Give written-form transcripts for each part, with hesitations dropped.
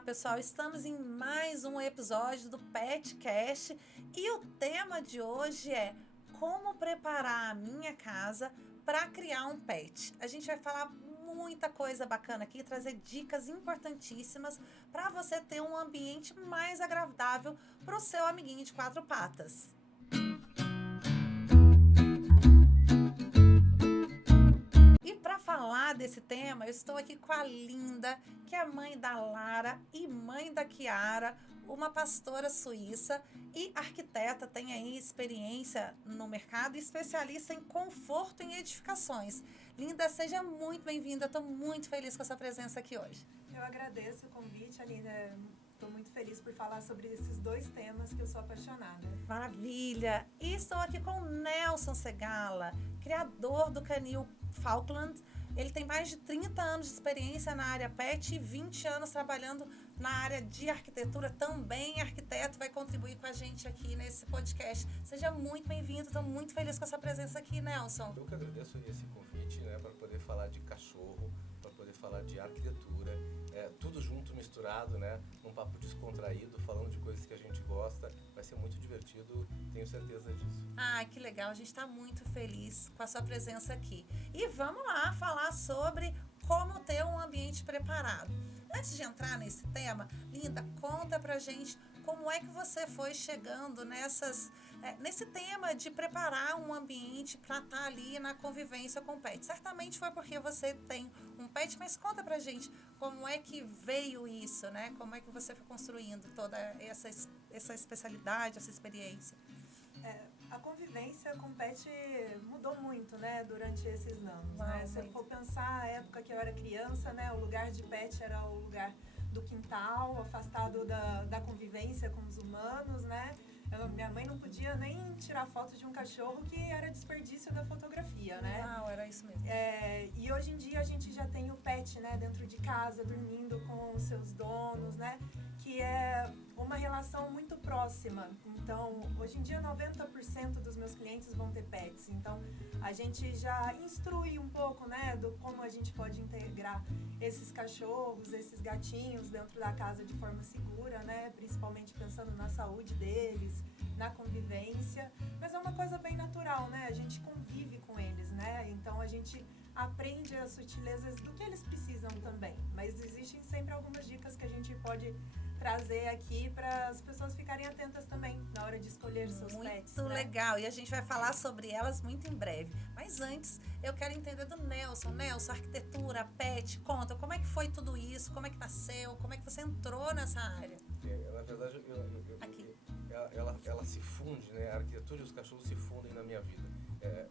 pessoal, estamos em mais um episódio do PetCast e o tema de hoje é como preparar a minha casa para criar um pet. A gente vai falar muita coisa bacana aqui, trazer dicas importantíssimas para você ter um ambiente mais agradável para o seu amiguinho de quatro patas. E para falar desse tema, eu estou aqui com a Linda, que é mãe da Lara e mãe da Kiara, uma pastora suíça e arquiteta, tem aí experiência no mercado e especialista em conforto em edificações. Linda, seja muito bem-vinda, estou muito feliz com a sua presença aqui hoje. Eu agradeço o convite, Aline. Estou muito feliz por falar sobre esses dois temas que eu sou apaixonada. Maravilha! E estou aqui com o Nelson Segala, criador do canil Falkland. Ele tem mais de 30 anos de experiência na área pet e 20 anos trabalhando na área de arquitetura. Também arquiteto, vai contribuir com a gente aqui nesse podcast. Seja muito bem-vindo, estou muito feliz com a sua presença aqui, Nelson. Eu que agradeço esse convite, para poder falar de cachorro, para poder falar de arquitetura, tudo junto, misturado, num papo descontraído, falando de coisas que a gente gosta. Vai ser muito divertido, tenho certeza disso. Ah, que legal, a gente está muito feliz com a sua presença aqui. E vamos lá falar sobre como ter um ambiente preparado. Antes de entrar nesse tema, Linda, conta pra gente como é que você foi chegando nesse tema de preparar um ambiente para estar ali na convivência com o pet. Certamente foi porque você tem um pet, mas conta pra gente como é que veio isso, Como é que você foi construindo toda essa especialidade, essa experiência? A convivência com o pet mudou muito, durante esses anos. Se eu for pensar a época que eu era criança, o lugar de pet era o lugar do quintal, afastado da convivência com os humanos, minha mãe não podia nem tirar foto de um cachorro, que era desperdício da fotografia, Não, era isso mesmo. E hoje em dia a gente já tem o pet, dentro de casa, dormindo com os seus donos, que é uma relação muito próxima. Então, hoje em dia 90% dos meus clientes vão ter pets. Então, a gente já instrui um pouco, do como a gente pode integrar esses cachorros, esses gatinhos dentro da casa de forma segura, principalmente pensando na saúde deles, na convivência. Mas é uma coisa bem natural, a gente convive com eles, Então, a gente aprende as sutilezas do que eles precisam também. Mas existem sempre algumas dicas que a gente pode trazer aqui para as pessoas ficarem atentas também na hora de escolher seus pets. Muito legal, e a gente vai falar sobre elas muito em breve. Mas antes, eu quero entender do Nelson. Nelson, arquitetura, pet, conta, como é que foi tudo isso? Como é que nasceu? Como é que você entrou nessa área? Na verdade, ela se funde, a arquitetura e os cachorros se fundem na minha vida.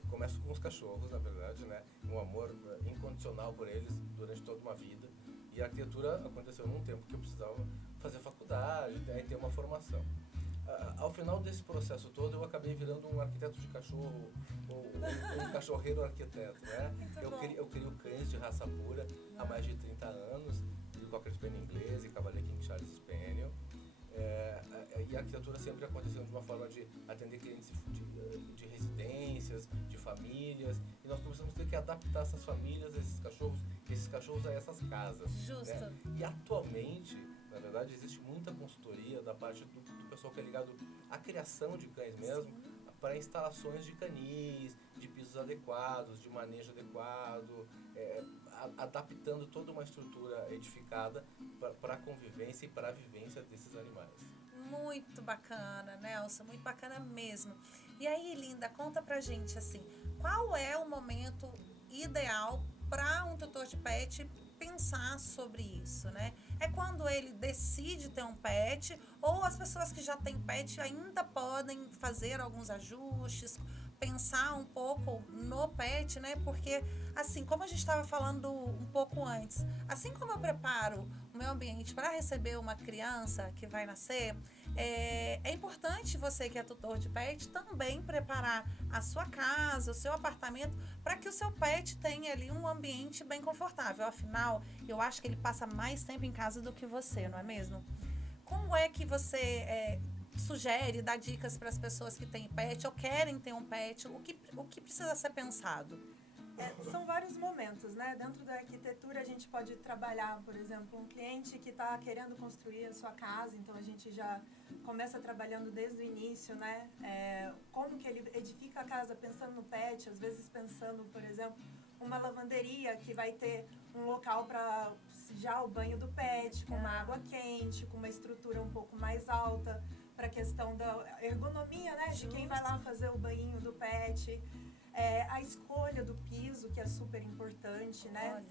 Começo com os cachorros, na verdade, um amor incondicional por eles durante toda uma vida. E a arquitetura aconteceu num tempo que eu precisava fazer faculdade, e ter uma formação. Ao final desse processo todo, eu acabei virando um arquiteto de cachorro, um cachorreiro arquiteto, Eu crio cães de raça pura há mais de 30 anos, de Cocker Spaniel inglês e Cavalier King Charles Spaniel. E a arquitetura sempre aconteceu de uma forma de atender clientes de residências, de famílias, e nós começamos a ter que adaptar essas famílias, esses cachorros a essas casas. Justo. E atualmente, na verdade, existe muita consultoria da parte do pessoal que é ligado à criação de cães mesmo, para instalações de canis, de pisos adequados, de manejo adequado, adaptando toda uma estrutura edificada para a convivência e para a vivência desses animais. Muito bacana, Nelson, muito bacana mesmo. E aí, Linda, conta pra gente assim, qual é o momento ideal para um tutor de pet pensar sobre isso, É quando ele decide ter um pet, ou as pessoas que já têm pet ainda podem fazer alguns ajustes, pensar um pouco no pet, Porque, assim, como a gente estava falando um pouco antes, assim como eu preparo o meu ambiente para receber uma criança que vai nascer, é importante você que é tutor de pet também preparar a sua casa, o seu apartamento, para que o seu pet tenha ali um ambiente bem confortável. Afinal, eu acho que ele passa mais tempo em casa do que você, não é mesmo? Como é que você sugere, dá dicas para as pessoas que têm pet ou querem ter um pet? O que precisa ser pensado? São vários momentos, né? Dentro da arquitetura a gente pode trabalhar, por exemplo, um cliente que está querendo construir a sua casa, então a gente já começa trabalhando desde o início, né? Como que ele edifica a casa pensando no pet, às vezes pensando, por exemplo, uma lavanderia que vai ter um local para sujar o banho do pet, com uma água quente, com uma estrutura um pouco mais alta, para a questão da ergonomia, né? De quem vai lá fazer o banhinho do pet. A escolha do piso, que é super importante, né?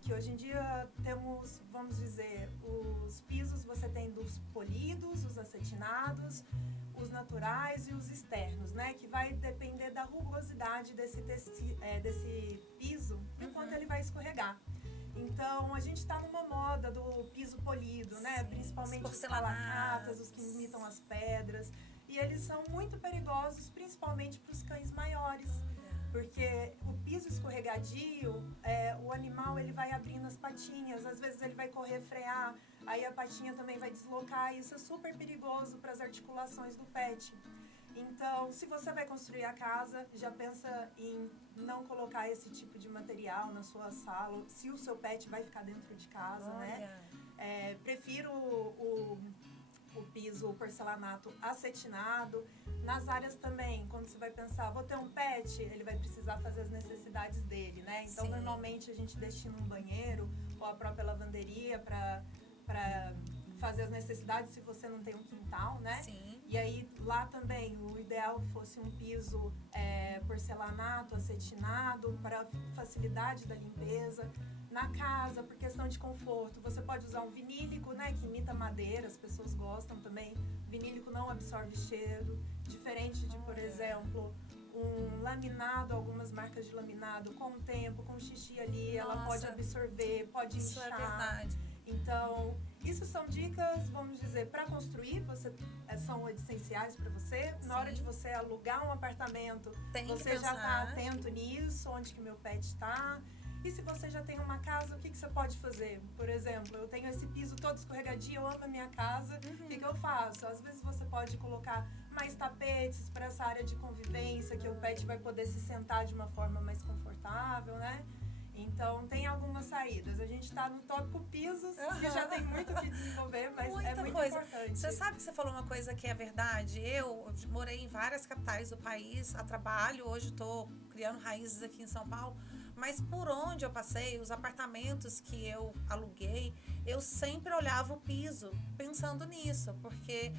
Que hoje em dia temos, vamos dizer, os pisos você tem dos polidos, os acetinados, os naturais e os externos, né? Que vai depender da rugosidade desse piso enquanto ele vai escorregar. Então, a gente está numa moda do piso polido, né? Sim, principalmente os palacatas, os que imitam as pedras. E eles são muito perigosos, principalmente para os cães maiores. Porque o piso escorregadio, o animal ele vai abrindo as patinhas, às vezes ele vai correr, frear, aí a patinha também vai deslocar, e isso é super perigoso para as articulações do pet. Então, se você vai construir a casa, já pensa em não colocar esse tipo de material na sua sala, se o seu pet vai ficar dentro de casa, né? Prefiro o piso porcelanato acetinado. Nas áreas também, quando você vai pensar, vou ter um pet, ele vai precisar fazer as necessidades dele, né? Então, normalmente a gente destina um banheiro ou a própria lavanderia para fazer as necessidades se você não tem um quintal, né? Sim. E aí, lá também, o ideal fosse um piso porcelanato, acetinado, para facilidade da limpeza. Na casa, por questão de conforto, você pode usar um vinílico, né, que imita madeira, as pessoas gostam também. Vinílico não absorve cheiro, diferente de, por exemplo, um laminado, algumas marcas de laminado, com o tempo, com o xixi ali, ela pode absorver, pode inchar. Isso é verdade. Então, isso são dicas, vamos dizer, para construir, são essenciais para você. Na hora de você alugar um apartamento, você já está atento nisso, onde que meu pet está. E se você já tem uma casa, o que você pode fazer? Por exemplo, eu tenho esse piso todo escorregadio, eu amo a minha casa, o que eu faço? Às vezes você pode colocar mais tapetes para essa área de convivência, que o pet vai poder se sentar de uma forma mais confortável, né? Então, tem algumas saídas. A gente está no tópico pisos, que já tem muito o que desenvolver, mas é muito importante. Você sabe que você falou uma coisa que é verdade? Eu morei em várias capitais do país a trabalho, hoje estou criando raízes aqui em São Paulo, mas por onde eu passei, os apartamentos que eu aluguei, eu sempre olhava o piso pensando nisso, porque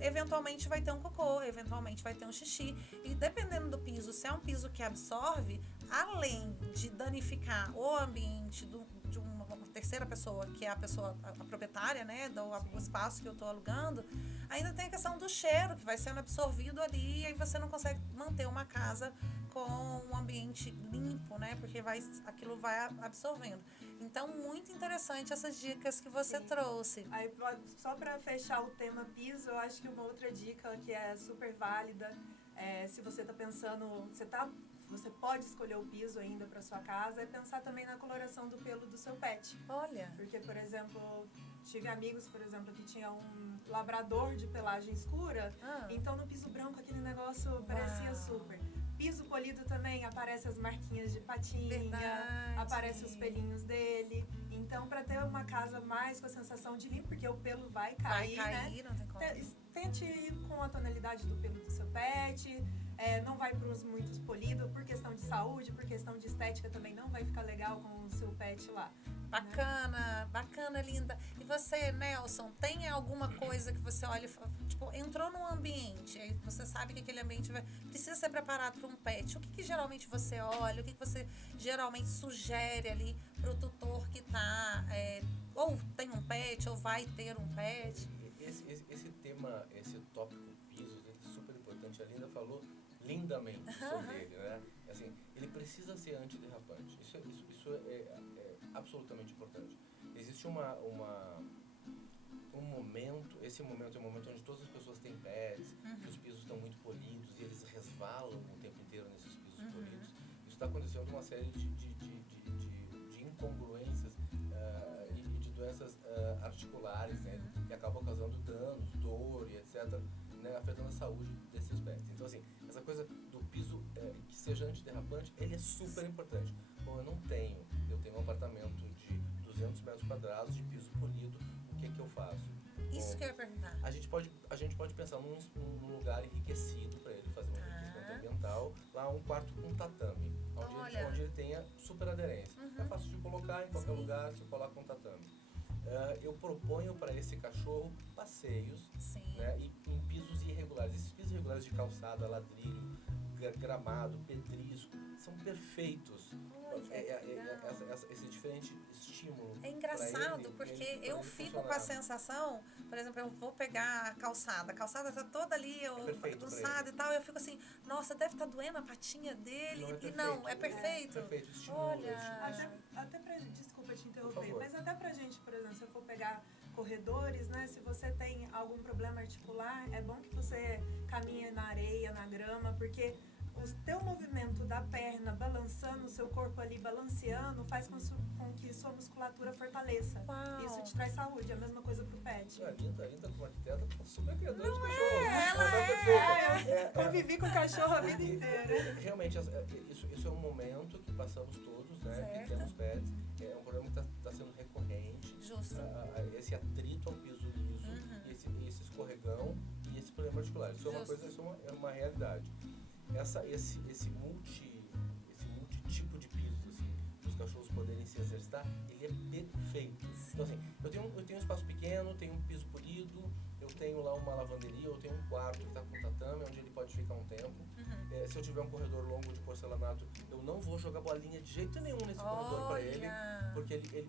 eventualmente vai ter um cocô, eventualmente vai ter um xixi, e dependendo do piso, se é um piso que absorve, além de danificar o ambiente de uma terceira pessoa, que é a proprietária, né, do espaço que eu estou alugando, ainda tem a questão do cheiro, que vai sendo absorvido ali, e aí você não consegue manter uma casa com um ambiente limpo, né, porque aquilo vai absorvendo. Então, muito interessante essas dicas que você trouxe. Aí, só para fechar o tema piso, eu acho que uma outra dica que é super válida, se você está pensando, você pode escolher o piso ainda para sua casa, é pensar também na coloração do pelo do seu pet. Olha. Porque, por exemplo, tive amigos, por exemplo, que tinha um labrador de pelagem escura, então no piso branco aquele negócio parecia super. Piso polido também, aparece as marquinhas de patinha, aparece os pelinhos dele. Então, para ter uma casa mais com a sensação de limpo, porque o pelo vai cair, né? Não tem como. Tente ir com a tonalidade do pelo do seu pet. Não vai para os muitos polidos por questão de saúde, por questão de estética também não vai ficar legal com o seu pet lá. Bacana, bacana, linda. E você, Nelson, tem alguma coisa que você olha e fala, tipo, entrou num ambiente, aí você sabe que aquele ambiente precisa ser preparado para um pet. O que geralmente você olha, o que você geralmente sugere ali para o tutor que tá, ou tem um pet, ou vai ter um pet? Esse tema, esse tópico pisos, ele é super importante. A Linda falou lindamente sobre ele, né? Assim, ele precisa ser antiderrapante. Isso é absolutamente importante. Existe um momento, esse momento é um momento onde todas as pessoas têm pets, que os pisos estão muito polidos e eles resvalam o tempo inteiro nesses pisos polidos. Isso está acontecendo uma série de incongruências e de doenças articulares, né, que acabam causando danos, dor e etc, né, afetando a saúde desses pets. Então assim, essa coisa do piso que seja antiderrapante, ele é super importante. Bom, eu tenho um apartamento de 200 metros quadrados de piso polido, o que que eu faço? Isso Bom, que eu ia perguntar. a gente pode pensar num lugar enriquecido para ele fazer um enriquecimento ambiental, lá um quarto com tatame, onde ele tenha super aderência. É fácil de colocar em qualquer lugar, você coloca um tatame. Eu proponho para esse cachorro passeios, né, em pisos irregulares. Esses pisos irregulares de calçada, ladrilho, gramado, pedrisco, são perfeitos. Esse diferente estímulo. É engraçado, ele, porque pra eu ele fico funcionar. com a sensação, por exemplo, eu vou pegar a calçada tá toda ali, aguçada e tal, eu fico assim, nossa, deve estar doendo a patinha dele. Não, é perfeito. É perfeito, estimula. Olha. Até pra gente, desculpa te interromper, mas até pra gente, por exemplo, se eu for pegar corredores, né, se você tem algum problema articular, é bom que você caminhe na areia, na grama, porque o teu movimento da perna balançando, o seu corpo ali balanceando, faz com que sua musculatura fortaleça. Uau. Isso te traz saúde, é a mesma coisa pro pet. A Linda como arquiteta, super criadora de cachorro. Eu convivi com o cachorro a vida inteira. Realmente, isso é um momento que passamos todos, né? Certo. Que temos pets. É um problema que está sendo recorrente. Justo. Esse atrito ao piso liso, esse escorregão e esse problema articular. Isso é uma coisa, isso é uma realidade. Esse multitipo de pisos, assim, para os cachorros poderem se exercitar, ele é perfeito. Então, assim, eu tenho um espaço pequeno, tenho um piso polido, eu tenho lá uma lavanderia, eu tenho um quarto que está com tatame, onde ele pode ficar um tempo. Se eu tiver um corredor longo de porcelanato, eu não vou jogar bolinha de jeito nenhum nesse corredor para ele, porque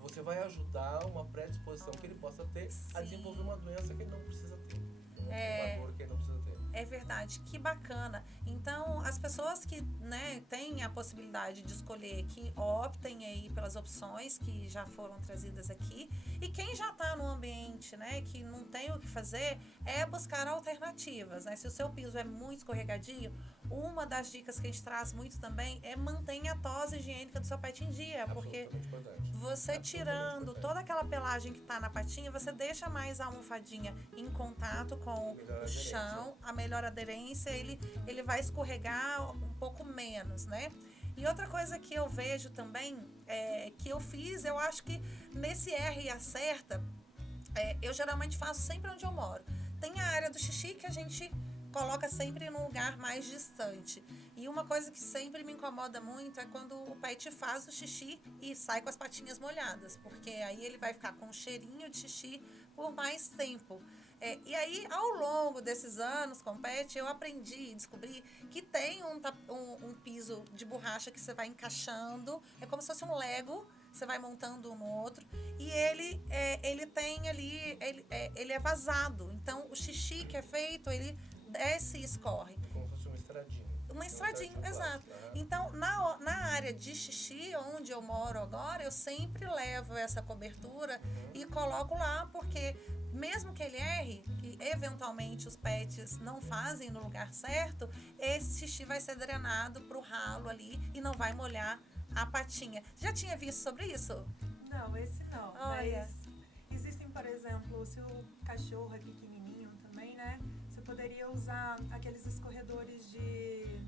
você vai ajudar uma predisposição que ele possa ter a desenvolver uma doença que ele não precisa ter. Uma dor que ele não precisa ter. É verdade, que bacana. Então, as pessoas que, né, têm a possibilidade de escolher, que optem aí pelas opções que já foram trazidas aqui. E quem já está no ambiente, né, que não tem o que fazer, é buscar alternativas, né? Se o seu piso é muito escorregadio, uma das dicas que a gente traz muito também é mantenha a tosa higiênica do seu pet em dia, porque você tirando toda aquela pelagem que está na patinha, você deixa mais a almofadinha em contato com o chão, a melhor aderência, ele vai escorregar um pouco menos, né? E outra coisa que eu vejo também, que eu fiz, eu acho que nesse R e acerta, eu geralmente faço sempre onde eu moro. Tem a área do xixi que a gente coloca sempre num lugar mais distante. E uma coisa que sempre me incomoda muito é quando o pet faz o xixi e sai com as patinhas molhadas, porque aí ele vai ficar com um cheirinho de xixi por mais tempo. E aí, ao longo desses anos com o pet, eu aprendi e descobri que tem um piso de borracha que você vai encaixando, é como se fosse um Lego, você vai montando um no outro, e ele tem ali, ele é vazado, então o xixi que é feito, ele desce e escorre. Como se fosse um estradinho. Uma estradinha, exato. Então, na área de xixi, onde eu moro agora, eu sempre levo essa cobertura e coloco lá, porque mesmo que ele erre, que eventualmente os pets não fazem no lugar certo, esse xixi vai ser drenado pro ralo ali e não vai molhar a patinha. Já tinha visto sobre isso? Não, esse não. Olha. Mas existem, por exemplo, se o cachorro é pequenininho também, né? Você poderia usar aqueles escorredores de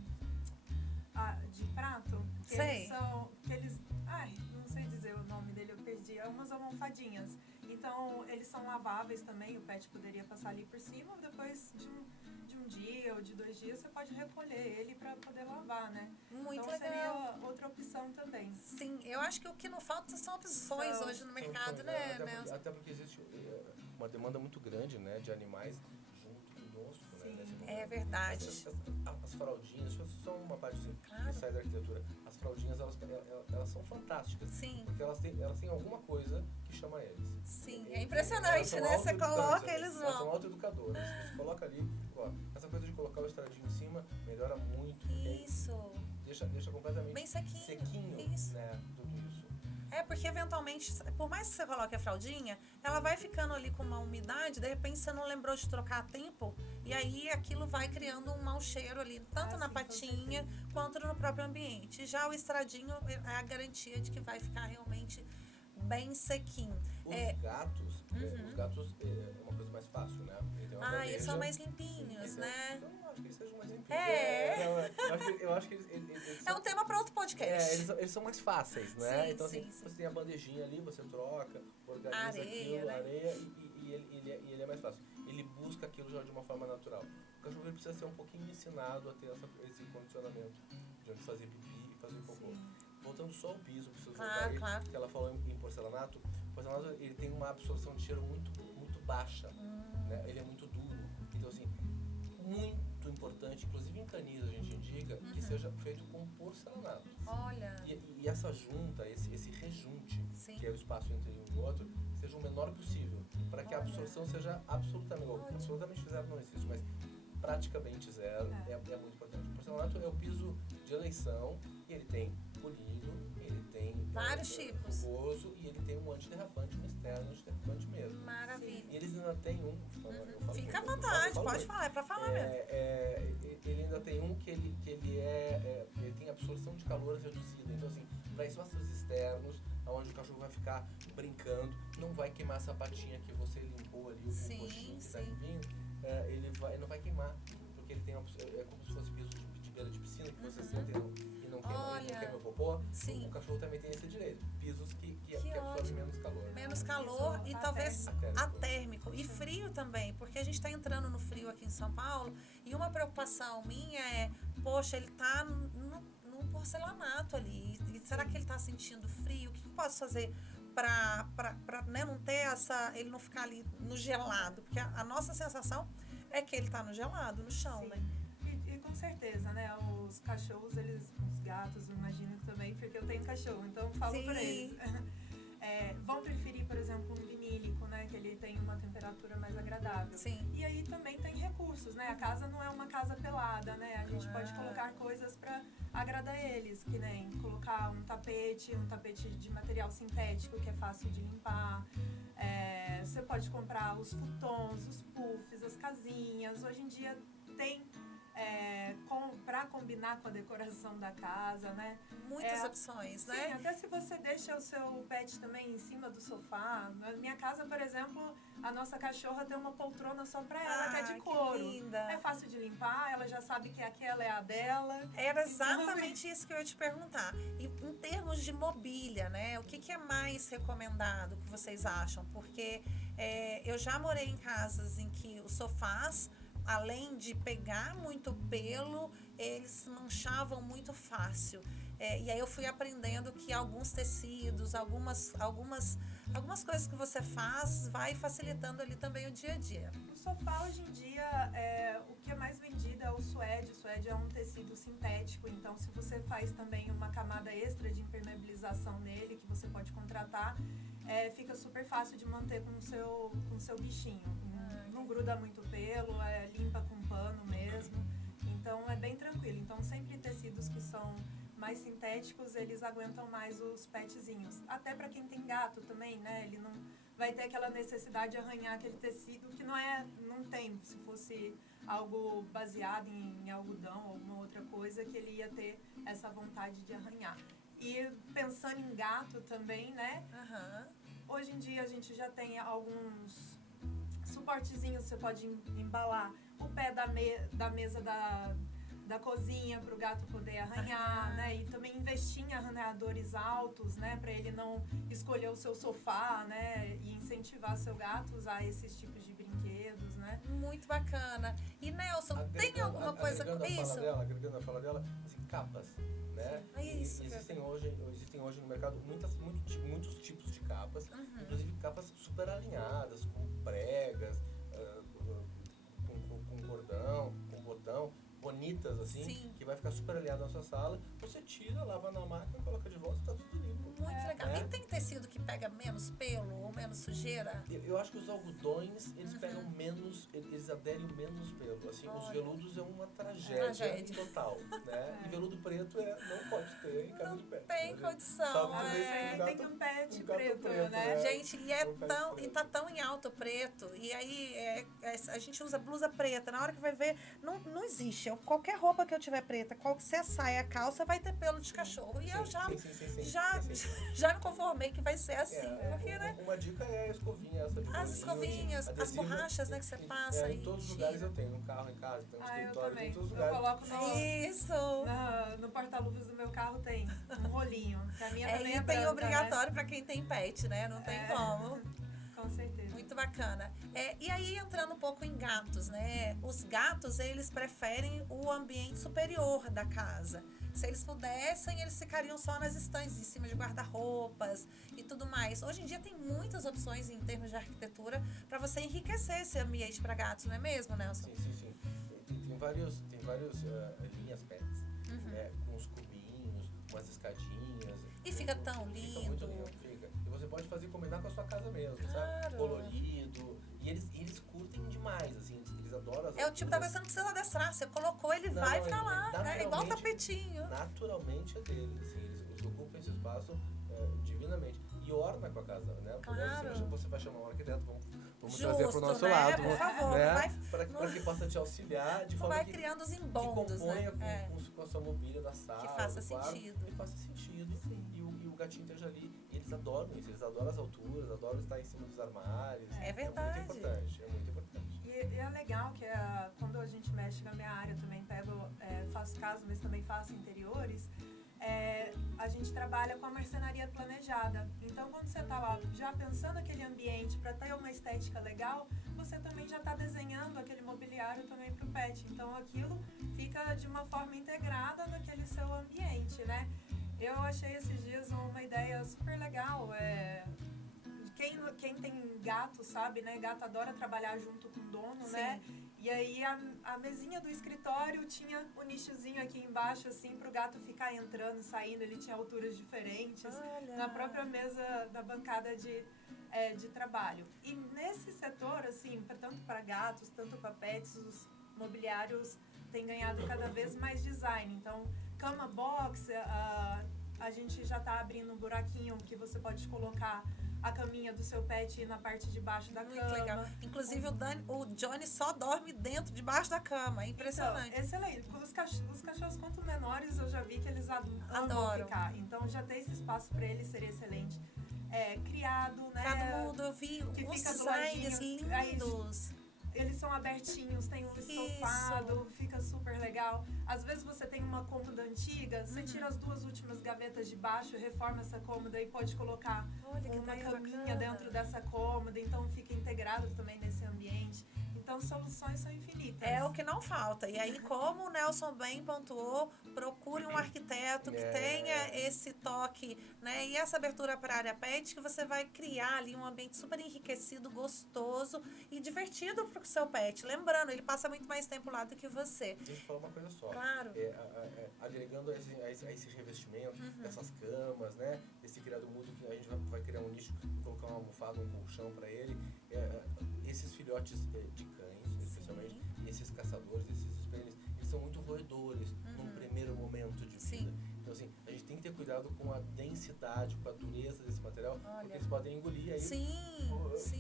prato. Sei. Não sei dizer o nome dele, eu perdi. É umas almofadinhas. Então, eles são laváveis também, o pet poderia passar ali por cima, depois de um dia ou de 2 dias, você pode recolher ele para poder lavar, né? Muito então, legal. seria outra opção também. Sim, eu acho que o que não falta são opções hoje no mercado, né, Nelson? Até porque existe uma demanda muito grande, né, de animais junto conosco, né? Nesse momento. É verdade. As fraldinhas, só uma parte Claro. que sai da arquitetura. As fraldinhas, elas são fantásticas. Sim. Porque elas têm alguma coisa que chama eles. Sim, é impressionante, né? Você coloca, eles vão. Elas são autoeducadoras. Você coloca ali, ó, essa coisa de colocar o estradinho em cima melhora muito. Isso. Deixa completamente Bem sequinho. Isso. Né, tudo isso. Porque eventualmente, por mais que você coloque a fraldinha, ela vai ficando ali com uma umidade, de repente você não lembrou de trocar a tempo, e aí aquilo vai criando um mau cheiro ali, tanto na patinha quanto no próprio ambiente. Já o estradinho é a garantia de que vai ficar realmente bem sequinho. Os gatos é uma coisa mais fácil, né? Eles são mais limpinhos, né? Eu não acho que eles sejam mais limpinhos. Eu acho que eles É um tema para outro podcast. eles são mais fáceis, né? Sim, então, sim, assim, sim. você tem a bandejinha ali, você troca, organiza Areia, aquilo, né? areia, e ele é mais fácil. Ele busca aquilo já de uma forma natural. O cachorro ele precisa ser um pouquinho ensinado a ter esse condicionamento de onde fazer pipi e fazer cocô. Voltando só ao piso, preciso voltar aí, Claro. que ela falou em porcelanato. O porcelanato ele tem uma absorção de cheiro muito baixa, né? Ele é muito duro. Então, assim, muito importante, inclusive em canis a gente indica que seja feito com porcelanato. Olha. E essa junta, esse rejunte, Sim. que é o espaço entre um e o outro, seja o menor possível, para que a absorção seja absolutamente zero, não existe, mas praticamente zero, é muito importante. O porcelanato é o piso de eleição, e ele tem polido, ele tem Vários tipos. rugoso, e ele tem um antiderrapante, um externo antiderrapante mesmo. Maravilha. E eles ainda tem um, Fica à vontade, pode falar, é pra falar mesmo. Ele ainda tem um que ele tem absorção de calor reduzida. Então, assim, para espaços externos, onde o cachorro vai ficar brincando, não vai queimar a sapatinha que você limpou ali, o coxinho que está vindo, ele não vai queimar, porque ele tem é como se fosse piso de beira de piscina, que você senta e não queima o popô. Sim. O cachorro também tem esse direito. Pisos que absorvem menos calor. Menos calor e talvez atérmico. E frio também, porque a gente está entrando no frio aqui em São Paulo e uma preocupação minha é, poxa, ele tá no porcelanato ali. E será que ele tá sentindo frio? O que eu posso fazer para né, não ter ele não ficar ali no gelado? Porque a nossa sensação é que ele tá no gelado, no chão, Sim. né? E com certeza, né? Os cachorros, os gatos, eu imagino também, porque eu tenho cachorro, então eu falo por eles. Vão preferir, por exemplo, um vinílico, né? Que ele tem uma temperatura mais agradável. Sim. E aí também tem recursos, né? A casa não é uma casa pelada, né? A gente pode colocar coisas para agradar eles, que nem colocar um tapete de material sintético que é fácil de limpar. Você pode comprar os futons, os puffs, as casinhas. Hoje em dia tem para combinar com a decoração da casa, né? Muitas opções, né? Sim, até se você deixa o seu pet também em cima do sofá. Na minha casa, por exemplo, a nossa cachorra tem uma poltrona só para ela, que é de couro. Que linda. É fácil de limpar, ela já sabe que aquela é a dela. Era exatamente isso que eu ia te perguntar. E em termos de mobília, né? O que é mais recomendado que vocês acham? Porque eu já morei em casas em que os sofás, além de pegar muito pelo, eles manchavam muito fácil. E aí eu fui aprendendo que alguns tecidos, algumas coisas que você faz, vai facilitando ali também o dia a dia. O sofá, hoje em dia, o que é mais vendido é o suede. O suede é um tecido sintético, então se você faz também uma camada extra de impermeabilização nele, que você pode contratar, fica super fácil de manter com o seu bichinho. Não gruda muito pelo, limpa com pano mesmo, então é bem tranquilo. Então sempre tecidos que são mais sintéticos, eles aguentam mais os petzinhos. Até para quem tem gato também, né? Ele não vai ter aquela necessidade de arranhar aquele tecido que não tem. Se fosse algo baseado em algodão ou alguma outra coisa, que ele ia ter essa vontade de arranhar. E pensando em gato também, né? Hoje em dia a gente já tem alguns suportezinhos, você pode embalar o pé da mesa da cozinha para o gato poder arranhar, né? E também investir em arranhadores altos, né? Para ele não escolher o seu sofá, né? E incentivar seu gato a usar esses tipos de brinquedos, né? Muito bacana. E Nelson, tem alguma coisa com isso? Agregando a fala dela, assim, capas, né? Isso. Existem hoje no mercado muitos tipos de capas, inclusive capas super alinhadas, com pregas, com cordão, com botão, bonitas assim, que vai ficar super alinhada na sua sala. Você tira, lava na máquina, coloca de volta e tá tudo limpo. Muito legal. E tem tecido que pega menos pelo ou menos sujeira? Eu acho que os algodões, eles pegam menos, eles aderem menos pelo. Assim, os veludos é uma tragédia total, né? E veludo preto não pode ter em casa de pet. Não tem condição. Tem um pet preto, né? Gente, e tá tão em alta o preto. E aí a gente usa blusa preta. Na hora que vai ver, não existe. Qualquer roupa que eu tiver preta, se a saia, a calça, vai ter pelo de cachorro. E eu já Sim. já me conformei que vai ser assim. Porque, né? Uma dica é a escovinha, essa de As bolinho, escovinhas, as adesivo, borrachas, né, que você passa em todos os lugares eu tenho, no carro, em casa, então no Eu escritório, também. em todos os Eu lugares. coloco Isso! no porta-luvas do meu carro tem um rolinho. Que a minha também é Item branca, obrigatório para quem tem pet, né? Não tem como. Com certeza. Muito bacana. E aí, entrando um pouco em gatos, né? Os gatos, eles preferem o ambiente superior da casa. Se eles pudessem, eles ficariam só nas estantes, em cima de guarda-roupas e tudo mais. Hoje em dia tem muitas opções em termos de arquitetura para você enriquecer esse ambiente para gatos, não é mesmo, Nelson? Sim. Tem vários linhas pets, né, com os cubinhos, umas escadinhas. E fica tão Fica lindo. muito lindo, fica. E você pode fazer combinar com a sua casa mesmo, Claro. sabe? Colorido. E eles curtem demais, assim, eles adoram as É o tipo da alturas. coisa que você não precisa adestrar. Você colocou, ele Não, vai não, pra lá, né? Igual naturalmente- tapetinho. Naturalmente é deles, assim, eles ocupam esse espaço divinamente. E orna com a casa, né? Claro. Você vai chamar um arquiteto, vamos Justo, trazer para o nosso né? lado, Por favor, né? não vai- Para que possa te auxiliar de Não forma vai que criando os que embondos, componha né? com a sua mobília da sala, faça do quarto, sentido. e faça sentido. E o gatinho esteja ali. E eles adoram isso, eles adoram as alturas, adoram estar em cima dos armários. É verdade. É muito importante, é muito importante. E é legal que quando a gente mexe na minha área também, faço casa, mas também faço interiores, a gente trabalha com a marcenaria planejada. Então, quando você está lá já pensando aquele ambiente para ter uma estética legal, você também já está desenhando aquele mobiliário também para o pet. Então, aquilo fica de uma forma integrada naquele seu ambiente, né? Eu achei esses dias uma ideia super legal. Quem tem gato sabe, né? Gato adora trabalhar junto com o dono, Sim. né? E aí a mesinha do escritório tinha um nichozinho aqui embaixo, assim, pro gato ficar entrando e saindo. Ele tinha alturas diferentes. Olha. Na própria mesa da bancada de trabalho. E nesse setor, assim, tanto para gatos, tanto para pets, os mobiliários têm ganhado cada vez mais design. Então, cama box, a gente já está abrindo um buraquinho que você pode colocar a caminha do seu pet na parte de baixo da Muito cama. legal. Inclusive, o Johnny só dorme dentro, debaixo da cama. É impressionante. Então, excelente. Os cachorros, quanto menores, eu já vi que eles Adoram. amam ficar. Então, já ter esse espaço para eles seria excelente. Criado, né? Cada mundo, eu vi que uns fica do designs ladinho. Aí, lindos. eles são abertinhos, tem um estofado, fica super legal. Às vezes você tem uma cômoda antiga, você tira as duas últimas gavetas de baixo, reforma essa cômoda e pode colocar Olha que uma ideia caminha bacana. dentro dessa cômoda, então fica integrado também nesse ambiente. Então, soluções são infinitas. É o que não falta. E aí, como o Nelson bem pontuou, procure um arquiteto que tenha esse toque, né? E essa abertura para a área pet, que você vai criar ali um ambiente super enriquecido, gostoso e divertido para o seu pet. Lembrando, ele passa muito mais tempo lá do que você. Deixa eu falar uma coisa só. Claro. Agregando a esse revestimento, dessas camas, né? Esse criado mútuo que a gente vai criar um nicho, colocar uma almofada, um colchão para ele. Esses filhotes de cães, especialmente, e esses caçadores, esses espelhos, eles são muito roedores num primeiro momento de vida. Sim. Então, assim, a gente tem que ter cuidado com a densidade, com a dureza desse material, Olha. porque eles podem engolir aí, Sim.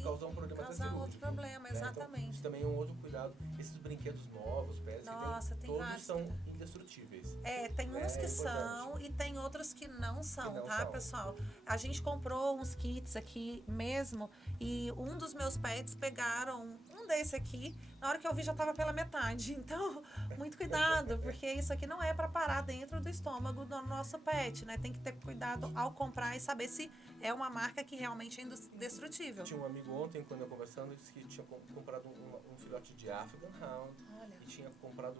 causar um problema até Causar cirúrgico, outro problema, né? Então, exatamente. isso também é um outro cuidado. Esses brinquedos novos, pets, Nossa, tem todos vários. são indestrutíveis. Tem uns que importante. são e tem outros que não são, Que não tá, são. pessoal? A gente comprou uns kits aqui mesmo e um dos meus pets pegaram um desse aqui. Na hora que eu vi já tava pela metade. Então, muito cuidado, porque isso aqui não é para parar dentro do estômago do nosso pet, né? Tem que ter cuidado ao comprar e saber se é uma marca que realmente é indestrutível. Tinha um amigo ontem, quando eu conversando, disse que tinha comprado um filhote de African Hound Olha. e tinha comprado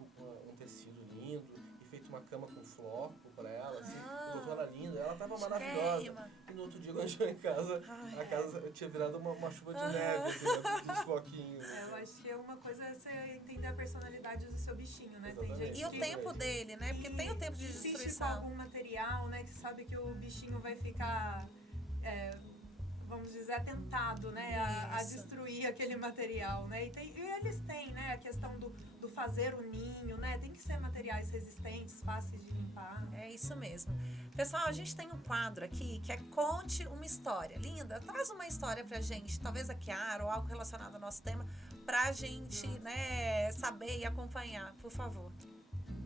um tecido lindo e feito uma cama com floco para ela, assim, Ah. botou ela linda, ela tava maravilhosa. Queima. E no outro dia, quando chegou em casa, Ai. a casa tinha virado uma chuva de neve, assim, né, dos floquinhos. Eu acho que uma coisa é você entender a personalidade do seu bichinho, né? Tem Exatamente. gente E o que tempo dele, né? Porque tem o tempo de insiste com destruição. algum material, né? Que sabe que o bichinho vai ficar, vamos dizer, atentado, né? A Isso. destruir aquele material, né? E eles têm, né? A questão do fazer o ninho, né? Tem que ser materiais resistentes, fáceis de limpar. É isso mesmo. Pessoal, a gente tem um quadro aqui que é Conte uma História. Linda, traz uma história pra gente, talvez a Kiara ou algo relacionado ao nosso tema, pra gente, né, saber e acompanhar, por favor.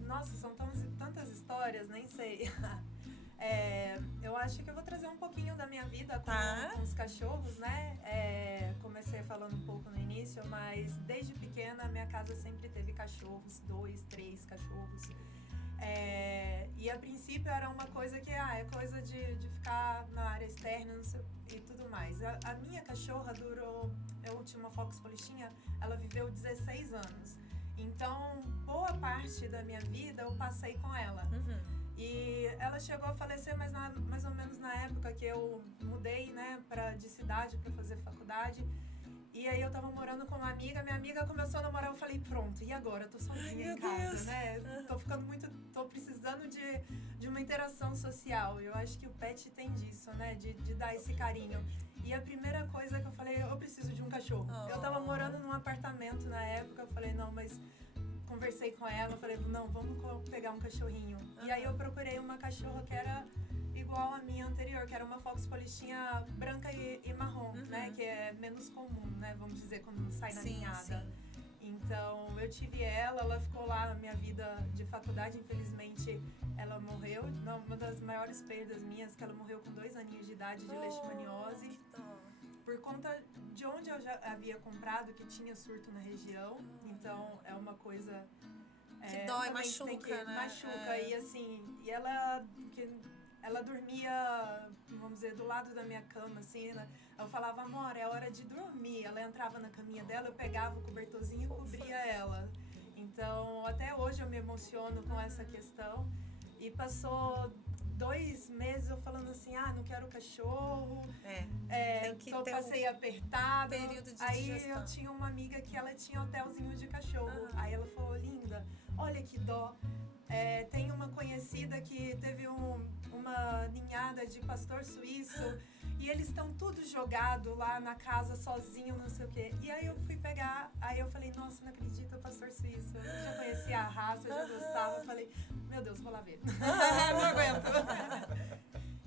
Nossa, são tantas histórias, nem sei. Eu acho que eu vou trazer um pouquinho da minha vida com os cachorros, né? Comecei falando um pouco no início, mas desde pequena a minha casa sempre teve cachorros, 2, 3 cachorros. E a princípio era uma coisa que é coisa de ficar na área externa, não sei, e tudo mais. A minha cachorra durou, eu tinha uma Fox Polichinha, ela viveu 16 anos. Então, boa parte da minha vida eu passei com ela. E ela chegou a falecer mais ou menos na época que eu mudei, né, de cidade para fazer faculdade. E aí eu tava morando com uma amiga, minha amiga começou a namorar, eu falei, pronto, e agora? Eu tô sozinha em casa, Deus. Né? Tô precisando de uma interação social. Eu acho que o pet tem disso, né, de dar esse carinho. E a primeira coisa que eu falei, eu preciso de um cachorro. Eu tava morando num apartamento na época, eu falei, não, mas... Conversei com ela, falei, não, vamos pegar um cachorrinho. E aí eu procurei uma cachorra que era igual a minha anterior, que era uma Fox Polichinha branca e marrom, né? Que é menos comum, né? Vamos dizer, quando sai na ninhada. Sim. Então, eu tive ela ficou lá na minha vida de faculdade. Infelizmente, ela morreu. Uma das maiores perdas minhas, que ela morreu com 2 aninhos de idade de leishmaniose. Por conta de onde eu já havia comprado, que tinha surto na região. Então, é uma coisa... Que dói, machuca, né? Machuca. E assim, ela dormia, vamos dizer, do lado da minha cama, assim, né? Eu falava, amor, é hora de dormir. Ela entrava na caminha dela, eu pegava o cobertorzinho e cobria ela. Então, até hoje eu me emociono com essa questão. E passou 2 meses eu falando assim, não quero cachorro. Tem que passei apertado. Período de aí digestão. Eu tinha uma amiga que ela tinha hotelzinho de cachorro. Aí ela falou, linda, olha que dó. Tem uma conhecida que teve uma ninhada de pastor suíço e eles estão tudo jogado lá na casa sozinho, não sei o quê. E aí eu fui pegar, aí eu falei, nossa, não acredito, pastor suíço. Eu já conhecia a raça, eu já gostava. Eu falei, meu Deus, vou lá ver. Não aguento.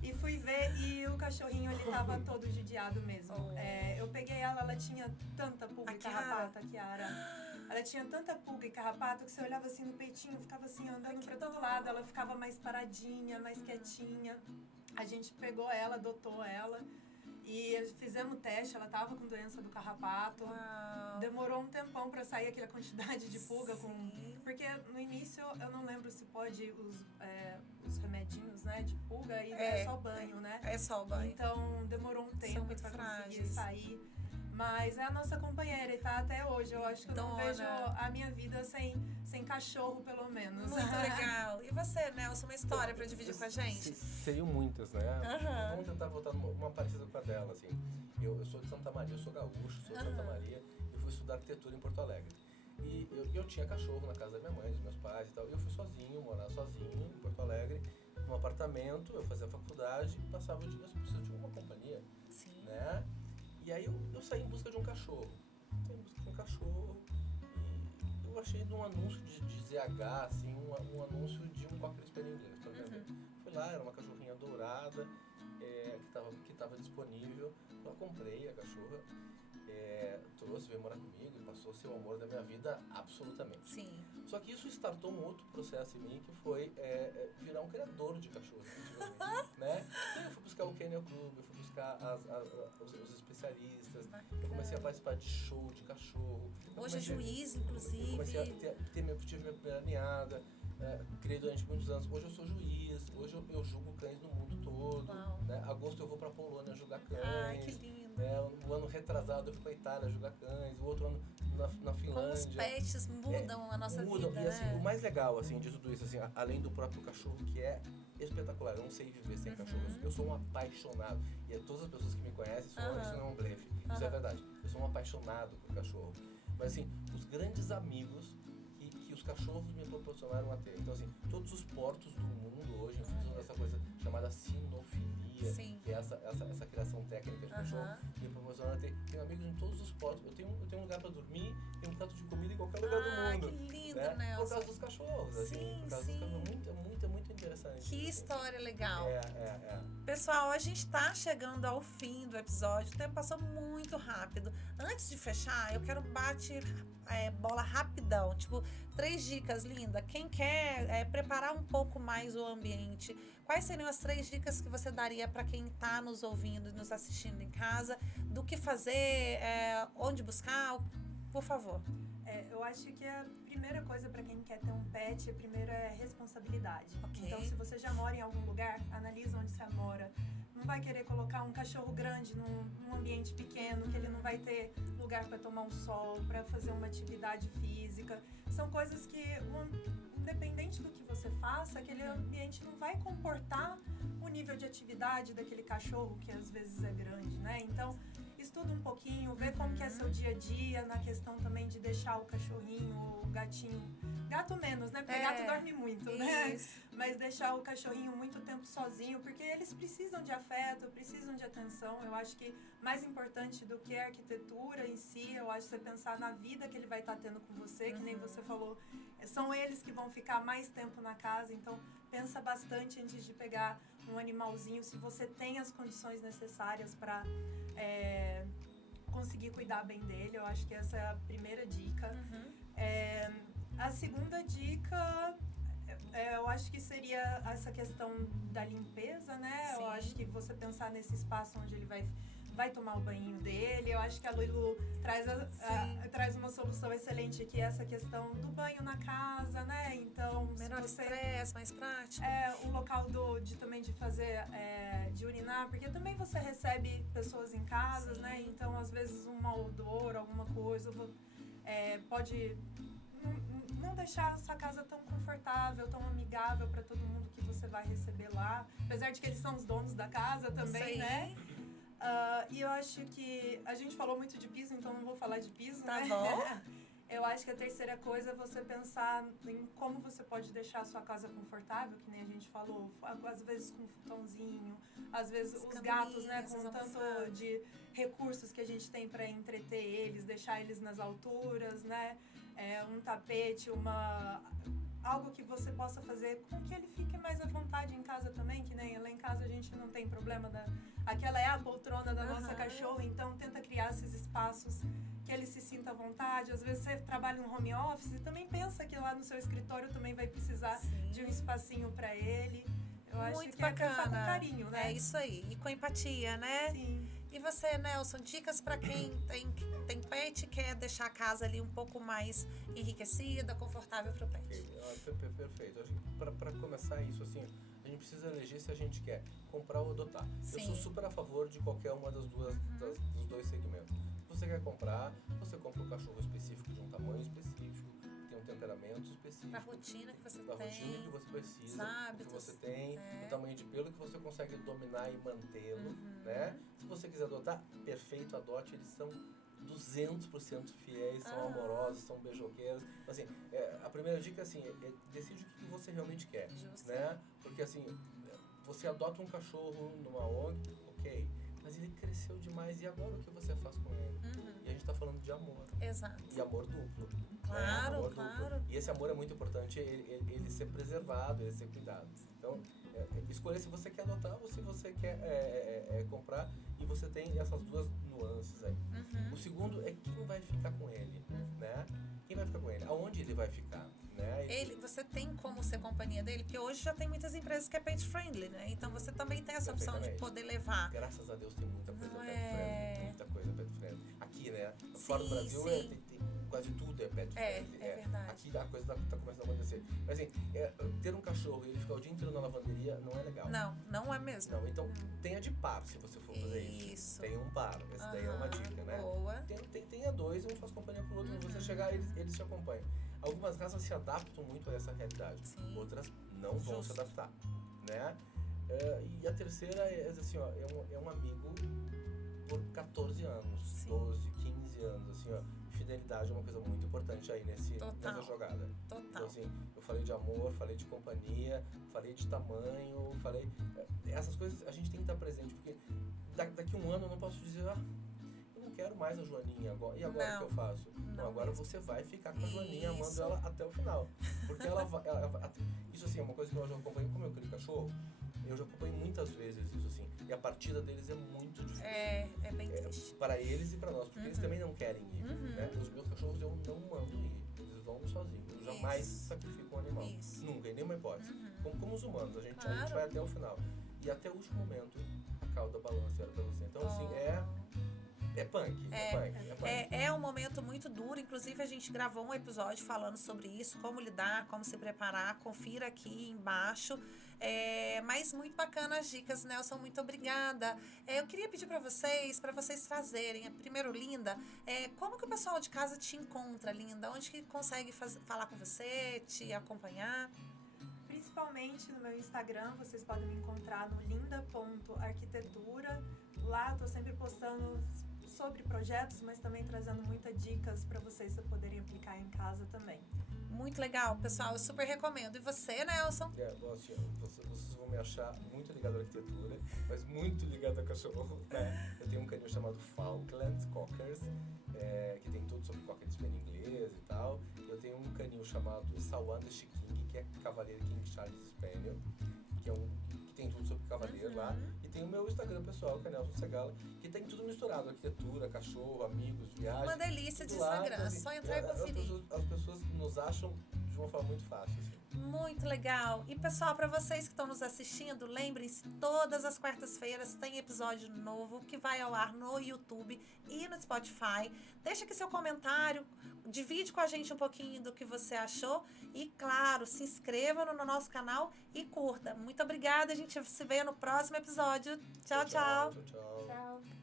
E fui ver e o cachorrinho, ele tava todo judiado mesmo. Eu peguei ela tinha tanta pulga e carrapato, a Kiara. Ela tinha tanta pulga e carrapato que você olhava assim no peitinho, ficava assim andando pra todo lado. Ela ficava mais paradinha, mais quietinha. A gente pegou ela, adotou ela. E fizemos o teste, ela tava com doença do carrapato. Uau. Demorou um tempão pra sair aquela quantidade de pulga. Porque no início eu não lembro se pode os remedinhos, né, de pulga e é só banho, né? É só banho. Então demorou um tempo pra conseguir sair. Mas é a nossa companheira e tá até hoje. Eu acho que eu não vejo a minha vida sem cachorro, pelo menos. Muito legal. E você, Nelson, uma história pra dividir com a gente? Seriam muitas, né? Vamos tentar voltar numa parecida com a dela, assim. Eu sou de Santa Maria, eu sou gaúcho, sou de Santa Maria. Eu fui estudar arquitetura em Porto Alegre. E eu tinha cachorro na casa da minha mãe, dos meus pais e tal. E eu fui sozinho, morar sozinho em Porto Alegre, num apartamento. Eu fazia faculdade e passava o dia, eu preciso de uma companhia, né? E aí eu saí em busca de um cachorro. E eu achei num anúncio de ZH, assim, um anúncio de um Cocker Spaniel inglês, pra vender. Fui lá, era uma cachorrinha dourada, que tava disponível. Eu comprei a cachorra, trouxe, veio morar comigo e passou a ser o amor da minha vida absolutamente. Sim. Só que isso startou um outro processo em mim, que foi virar um criador de cachorros, né? Então eu fui buscar o Kennel Club, eu fui buscar os especialistas, eu comecei a participar de show de cachorro. Hoje é juiz, inclusive. Eu comecei a tive minha primeira ninhada, criei durante muitos anos. Hoje eu sou juiz, hoje eu julgo cães no mundo todo. Né? Agosto eu vou pra Polônia julgar cães. Ai, que lindo. O ano retrasado eu fui pra Itália julgar cães, o outro ano na Finlândia. Como os pets mudam a nossa vida, e assim, né? o mais legal assim, de tudo isso, assim, além do próprio cachorro, que é espetacular, eu não sei viver sem cachorro. Eu sou um apaixonado. E todas as pessoas que me conhecem, isso não é um blefe, isso é verdade. Eu sou um apaixonado por cachorro. Mas assim, os grandes amigos que os cachorros me proporcionaram a ter. Então assim, todos os portos do mundo hoje, em função dessa coisa chamada sinofilia, que é essa criação técnica de cachorro, me proporcionaram a ter. tenho amigos em todos os potos. Eu tenho um lugar pra dormir e um prato de comida em qualquer lugar do mundo. Que lindo, né? Nelson. Por causa dos cachorros, assim. Sim, Por causa sim. dos cachorros. É muito interessante. Que assim. história legal. É. Pessoal, a gente tá chegando ao fim do episódio. O tempo passou muito rápido. Antes de fechar, eu quero bola rapidão. Tipo, 3 dicas, Linda. Quem quer preparar um pouco mais o ambiente, quais seriam as 3 dicas que você daria para quem tá nos ouvindo e nos assistindo em casa? Do que fazer, onde buscar? Por favor. Eu acho que a primeira coisa para quem quer ter um pet, primeiro é responsabilidade. Ok. Então, se você já mora em algum lugar, analisa onde você mora. Não vai querer colocar um cachorro grande num ambiente pequeno, que ele não vai ter lugar para tomar um sol, para fazer uma atividade física. São coisas que, independente do que você faça, aquele ambiente não vai comportar o nível de atividade daquele cachorro, que às vezes é grande, né? Então, estuda um pouquinho, vê como que é seu dia a dia, na questão também de deixar o cachorrinho, o gatinho, gato menos, né? Porque gato dorme muito, né? Mas deixar o cachorrinho muito tempo sozinho, porque eles precisam de afeto, precisam de atenção. Eu acho que mais importante do que a arquitetura em si, eu acho você pensar na vida que ele vai estar tendo com você, que nem você falou, são eles que vão ficar mais tempo na casa, então pensa bastante antes de pegar um animalzinho, se você tem as condições necessárias para conseguir cuidar bem dele. Eu acho que essa é a primeira dica. A segunda dica, eu acho que seria essa questão da limpeza, né? Sim. Eu acho que você pensar nesse espaço onde ele vai tomar o banho dele. Eu acho que a Lulu traz uma solução excelente, que é essa questão do banho na casa, né? Então, Menor estresse, mais prático. O local também de fazer, de urinar, porque também você recebe pessoas em casas, Sim. né? Então, às vezes, um mau odor, alguma coisa, pode não deixar essa casa tão confortável, tão amigável para todo mundo que você vai receber lá. Apesar de que eles são os donos da casa também, né? E eu acho que a gente falou muito de piso, então não vou falar de piso, Tá né? bom. Eu acho que a terceira coisa é você pensar em como você pode deixar a sua casa confortável, que nem a gente falou, às vezes com um futonzinho, às vezes os gatos, né, com tanto de recursos que a gente tem para entreter eles, deixar eles nas alturas, né? Um tapete, algo que você possa fazer com que ele fique mais à vontade em casa também, que nem lá em casa a gente não tem problema aquela é a poltrona da nossa cachorra, então tenta criar esses espaços que ele se sinta à vontade. Às vezes você trabalha no home office e também pensa que lá no seu escritório também vai precisar de um espacinho para ele. Eu acho Muito que bacana. É pensar com carinho, né? É isso aí. E com empatia, né? Sim. E você, Nelson, dicas para quem tem pet e quer deixar a casa ali um pouco mais enriquecida, confortável para o pet? Perfeito. Para começar isso, assim, a gente precisa eleger se a gente quer comprar ou adotar. Sim. Eu sou super a favor de qualquer uma dos dois segmentos. Se você quer comprar, você compra um cachorro específico de um tamanho específico, tem um temperamento específico. Da rotina que você da tem. rotina que você precisa, hábitos, que você tem, o tamanho de pelo que você consegue dominar e mantê-lo, né? Se você quiser adotar, perfeito, adote, eles são 200% fiéis, são amorosos, são beijoqueiros. Assim, a primeira dica assim, decide o que você realmente quer, né? Porque assim, você adota um cachorro numa ONG, ok, mas ele cresceu demais, e agora o que você faz com ele? E a gente tá falando de amor. Exato. E amor duplo. Claro, amor claro. Duplo. E esse amor é muito importante, ele ser preservado, ele ser cuidado. Então, escolher se você quer adotar ou se você quer comprar, e você tem essas duas nuances aí. O segundo é quem vai ficar com ele, né? Quem vai ficar com ele? Aonde ele vai ficar, né? Você tem como ser companhia dele, porque hoje já tem muitas empresas que é pet friendly, né? Então você também tem essa opção de poder levar. Graças a Deus tem muita coisa Não pet friendly, muita coisa pet friendly. Aqui, né? Fora do Brasil tem quase tudo é pet friendly. É verdade. Aqui a coisa tá começando a acontecer. Mas assim, ter um cachorro e ele ficar o dia inteiro na lavanderia não é legal. Não é mesmo. Não, então tenha de par se você for fazer isso. Tenha um par. Essa daí é uma dica, né? Boa. Tenha dois, um faz companhia pro outro. Quando você chegar, eles te acompanham. Algumas raças se adaptam muito a essa realidade. Sim. Outras não vão se adaptar, né? E a terceira assim, ó, é um amigo por 14 anos, Sim. 12, 15 anos, assim, ó. Fidelidade é uma coisa muito importante aí nessa jogada. Total. Então, assim, eu falei de amor, falei de companhia, falei de tamanho, essas coisas a gente tem que estar presente, porque daqui a um ano eu não posso dizer, eu não quero mais a Joaninha agora. E agora o que eu faço? Não, agora mesmo. você vai ficar com a Joaninha, amando Isso. ela até o final. Porque isso assim, é uma coisa que eu já acompanho, como eu crio cachorro, eu já acompanho muitas vezes isso assim. E a partida deles é muito difícil. É bem triste. Para eles e para nós, porque eles também não querem ir. Né? Os meus cachorros eu não mando ir, eles vão sozinhos. Eu jamais sacrifico um animal. Isso. Nunca, em nenhuma hipótese. Como os humanos, a gente Claro. vai até o final. E até o último momento, a cauda balança era pra você. Então, assim, é punk. É um momento muito duro. Inclusive, a gente gravou um episódio falando sobre isso, como lidar, como se preparar. Confira aqui embaixo. Mas muito bacana as dicas, Nelson. Muito obrigada. Eu queria pedir para vocês trazerem. Primeiro, Linda, como que o pessoal de casa te encontra, Linda? Onde que consegue falar com você, te acompanhar? Principalmente no meu Instagram, vocês podem me encontrar no linda.arquitetura. Lá estou sempre postando sobre projetos, mas também trazendo muitas dicas para vocês poderem aplicar em casa também. Muito legal, pessoal. Eu super recomendo. E você, Nelson? Vocês vão me achar muito ligado à arquitetura, mas muito ligado a cachorro. Né? Eu tenho um canil chamado Falkland Cockers, que tem tudo sobre cocker spaniel inglês e tal. Eu tenho um canil chamado Sawandshi King, que é Cavaleiro King Charles Spaniel, que tem tudo sobre cavaleiro lá. E tem o meu Instagram pessoal, que é Nelson Segala, que tem tudo misturado: arquitetura, cachorro, amigos, viagem. Uma delícia de lá. Instagram, Então, assim, só entrar e conferir. As pessoas nos acham de uma forma muito fácil. Assim. Muito legal. E pessoal, para vocês que estão nos assistindo, lembrem-se, todas as quartas-feiras tem episódio novo que vai ao ar no YouTube e no Spotify. Deixa aqui seu comentário, divide com a gente um pouquinho do que você achou e, claro, se inscreva no nosso canal e curta. Muito obrigada, a gente se vê no próximo episódio. Tchau, tchau. Tchau. Tchau.